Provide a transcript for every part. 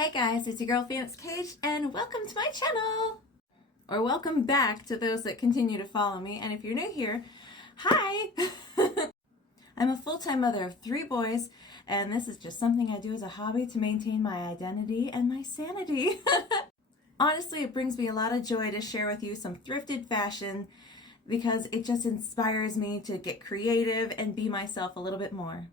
Hey guys, it's your girl Phoenix Cage and welcome to my channel! Or welcome back to those that continue to follow me, and if you're new here, hi! I'm a full-time mother of 3 boys, and this is just something I do as a hobby to maintain my identity and my sanity. Honestly, it brings me a lot of joy to share with you some thrifted fashion because it just inspires me to get creative and be myself a little bit more.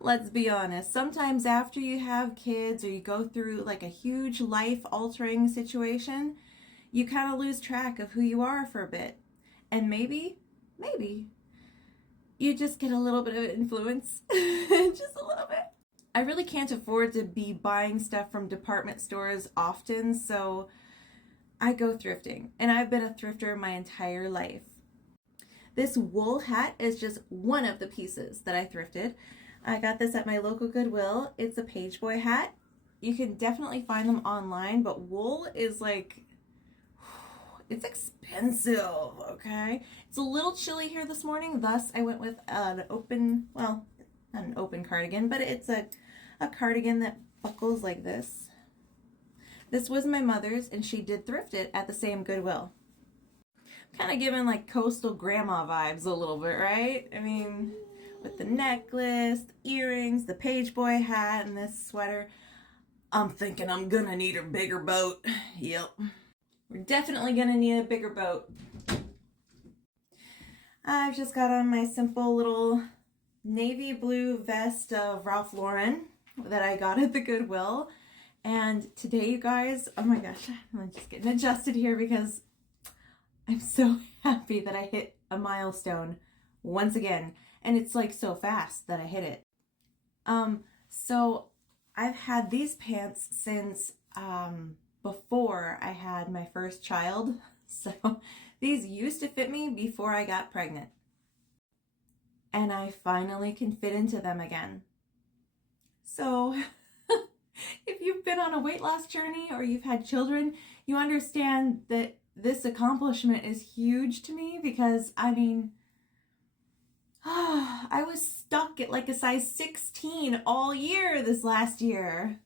Let's be honest, sometimes after you have kids or you go through like a huge life-altering situation, you kind of lose track of who you are for a bit. And maybe, you just get a little bit of influence, just a little bit. I really can't afford to be buying stuff from department stores often, so I go thrifting. And I've been a thrifter my entire life. This wool hat is just one of the pieces that I thrifted. I got this at my local Goodwill. It's a page boy hat. You can definitely find them online, but wool is like, it's expensive, okay? It's a little chilly here this morning, thus I went with an open, well, not an open cardigan, but it's a cardigan that buckles like this. This was my mother's, and she did thrift it at the same Goodwill. Kind of giving like coastal grandma vibes a little bit, right? I mean, with the necklace, the earrings, the page boy hat, and this sweater. I'm thinking I'm gonna need a bigger boat. Yep. We're definitely gonna need a bigger boat. I've just got on my simple little navy blue vest of Ralph Lauren that I got at the Goodwill. And today, you guys, oh my gosh, I'm just getting adjusted here because I'm so happy that I hit a milestone once again. And it's like so fast that I hit it. So I've had these pants since before I had my first child. So these used to fit me before I got pregnant. And I finally can fit into them again. So if you've been on a weight loss journey or you've had children, you understand that this accomplishment is huge to me because, I mean, I was stuck at like a size 16 all year this last year.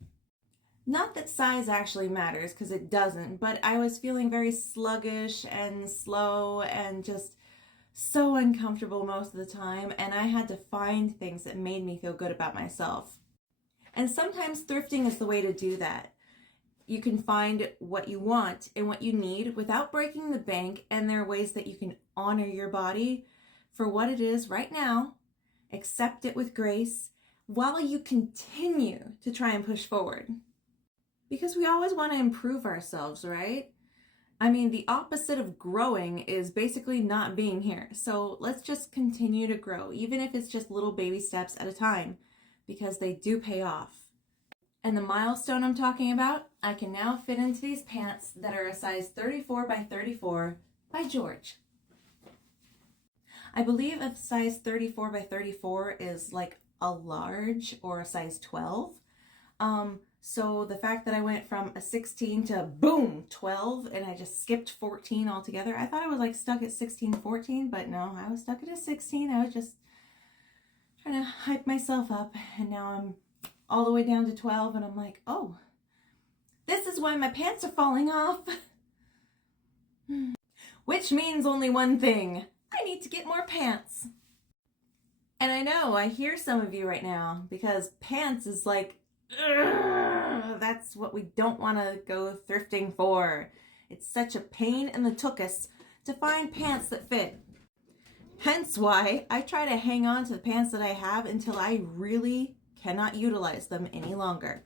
Not that size actually matters, because it doesn't, but I was feeling very sluggish and slow and just so uncomfortable most of the time, and I had to find things that made me feel good about myself. And sometimes thrifting is the way to do that. You can find what you want and what you need without breaking the bank, and there are ways that you can honor your body for what it is right now, accept it with grace, while you continue to try and push forward. Because we always want to improve ourselves, right? I mean, the opposite of growing is basically not being here. So let's just continue to grow, even if it's just little baby steps at a time, because they do pay off. And the milestone I'm talking about, I can now fit into these pants that are a size 34 by 34 by George. I believe a size 34 by 34 is like a large or a size 12. So the fact that I went from a 16 to boom, 12, and I just skipped 14 altogether. I thought I was like stuck at 16, 14, but no, I was stuck at a 16. I was just trying to hype myself up, and now I'm all the way down to 12, and I'm like, oh, this is why my pants are falling off. Which means only one thing. I need to get more pants. And I know, I hear some of you right now, because pants is like, that's what we don't want to go thrifting for. It's such a pain in the tuchus to find pants that fit. Hence why I try to hang on to the pants that I have until I really cannot utilize them any longer.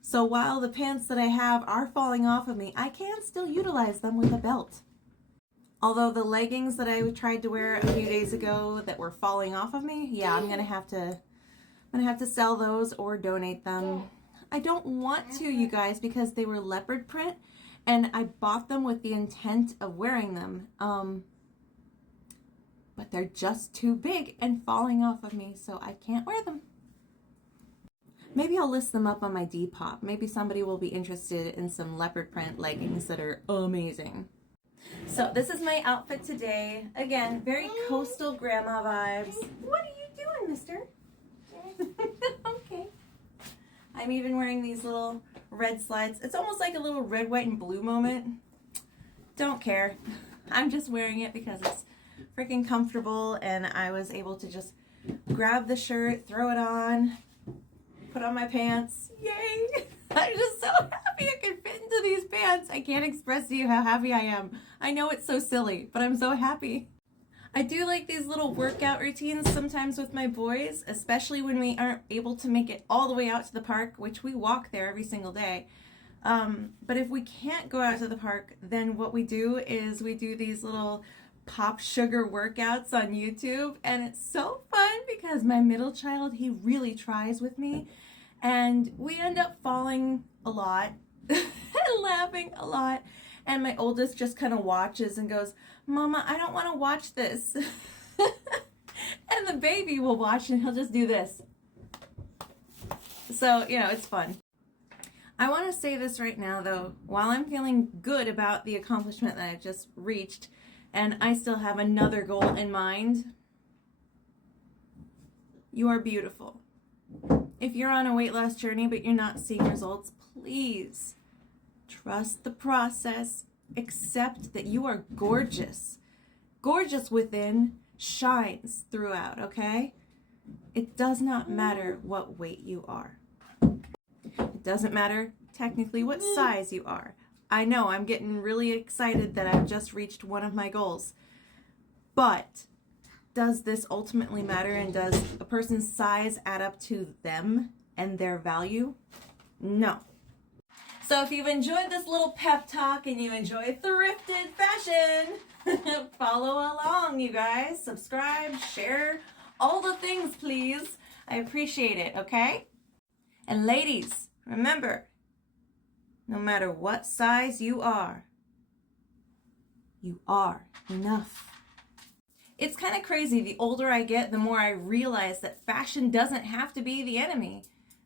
So while the pants that I have are falling off of me, I can still utilize them with a belt. Although the leggings that I tried to wear a few days ago that were falling off of me, yeah, I'm gonna have to sell those or donate them. I don't want to, you guys, because they were leopard print, and I bought them with the intent of wearing them. But they're just too big and falling off of me, so I can't wear them. Maybe I'll list them up on my Depop. Maybe somebody will be interested in some leopard print leggings that are amazing. So this is my outfit today. Again, very coastal grandma vibes. What are you doing, mister? Okay. I'm even wearing these little red slides. It's almost like a little red, white, and blue moment. Don't care. I'm just wearing it because it's freaking comfortable, and I was able to just grab the shirt, throw it on, put on my pants. Yay! I'm just so happy I can fit into these pants. I can't express to you how happy I am. I know it's so silly, but I'm so happy. I do like these little workout routines sometimes with my boys, especially when we aren't able to make it all the way out to the park, which we walk there every single day. But if we can't go out to the park, then what we do is we do these little pop sugar workouts on YouTube, and it's so fun because my middle child, he really tries with me, and we end up falling a lot and laughing a lot, and my oldest just kind of watches and goes, "Mama, I don't want to watch this." And the baby will watch and he'll just do this. So, it's fun. I want to say this right now, though. While I'm feeling good about the accomplishment that I've just reached, and I still have another goal in mind, you are beautiful. If you're on a weight loss journey but you're not seeing results, please trust the process. Accept that you are gorgeous. Gorgeous within shines throughout, okay? It does not matter what weight you are. It doesn't matter technically what size you are. I know I'm getting really excited that I've just reached one of my goals. But does this ultimately matter, and does a person's size add up to them and their value? No. So if you've enjoyed this little pep talk and you enjoy thrifted fashion, follow along, you guys. Subscribe, share, all the things, please. I appreciate it, okay? And ladies, remember, no matter what size you are enough. It's kind of crazy. The older I get, the more I realize that fashion doesn't have to be the enemy.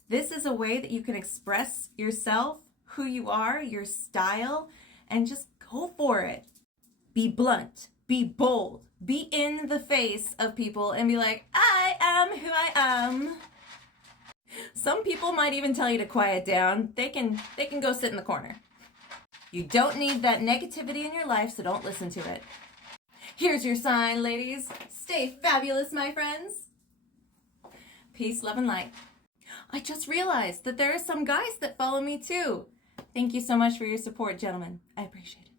This is a way that you can express yourself, who you are, your style, and just go for it. Be blunt, be bold, be in the face of people and be like, I am who I am. Some people might even tell you to quiet down. They can go sit in the corner. You don't need that negativity in your life, so don't listen to it. Here's your sign, ladies. Stay fabulous, my friends. Peace, love, and light. I just realized that there are some guys that follow me too. Thank you so much for your support, gentlemen. I appreciate it.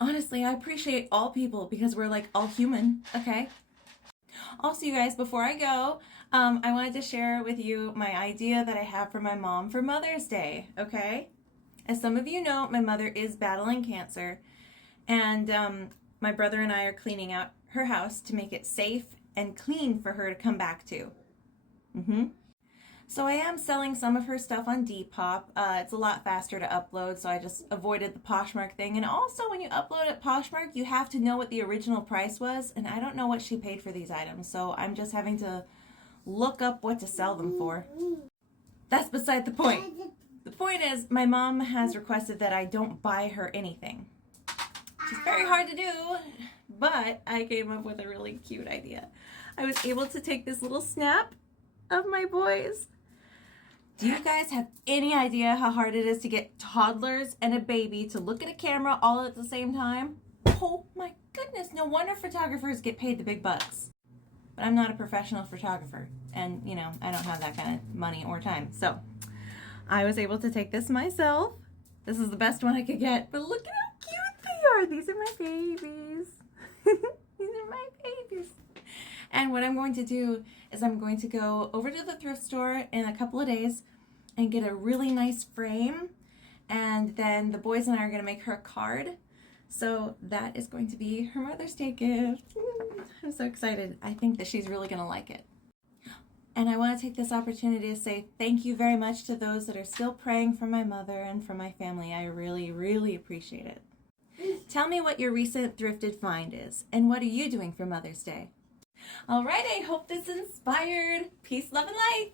Honestly, I appreciate all people because we're like all human, okay? Also, you guys, before I go, I wanted to share with you my idea that I have for my mom for Mother's Day, okay? As some of you know, my mother is battling cancer, and my brother and I are cleaning out her house to make it safe and clean for her to come back to. So I am selling some of her stuff on Depop. It's a lot faster to upload, so I just avoided the Poshmark thing. And also, when you upload at Poshmark, you have to know what the original price was, and I don't know what she paid for these items, so I'm just having to look up what to sell them for. That's beside the point. The point is, my mom has requested that I don't buy her anything. Which is very hard to do, but I came up with a really cute idea. I was able to take this little snap of my boys. Do you guys have any idea how hard it is to get toddlers and a baby to look at a camera all at the same time? Oh my goodness, no wonder photographers get paid the big bucks. But I'm not a professional photographer, and I don't have that kind of money or time. So I was able to take this myself. This is the best one I could get, but look at how cute they are. These are my babies. These are my babies. And what I'm going to do is I'm going to go over to the thrift store in a couple of days and get a really nice frame. And then the boys and I are going to make her a card. So that is going to be her Mother's Day gift. I'm so excited. I think that she's really going to like it. And I want to take this opportunity to say thank you very much to those that are still praying for my mother and for my family. I really, really appreciate it. Tell me what your recent thrifted find is, and what are you doing for Mother's Day? All right, I hope this inspired. Peace, love, and light.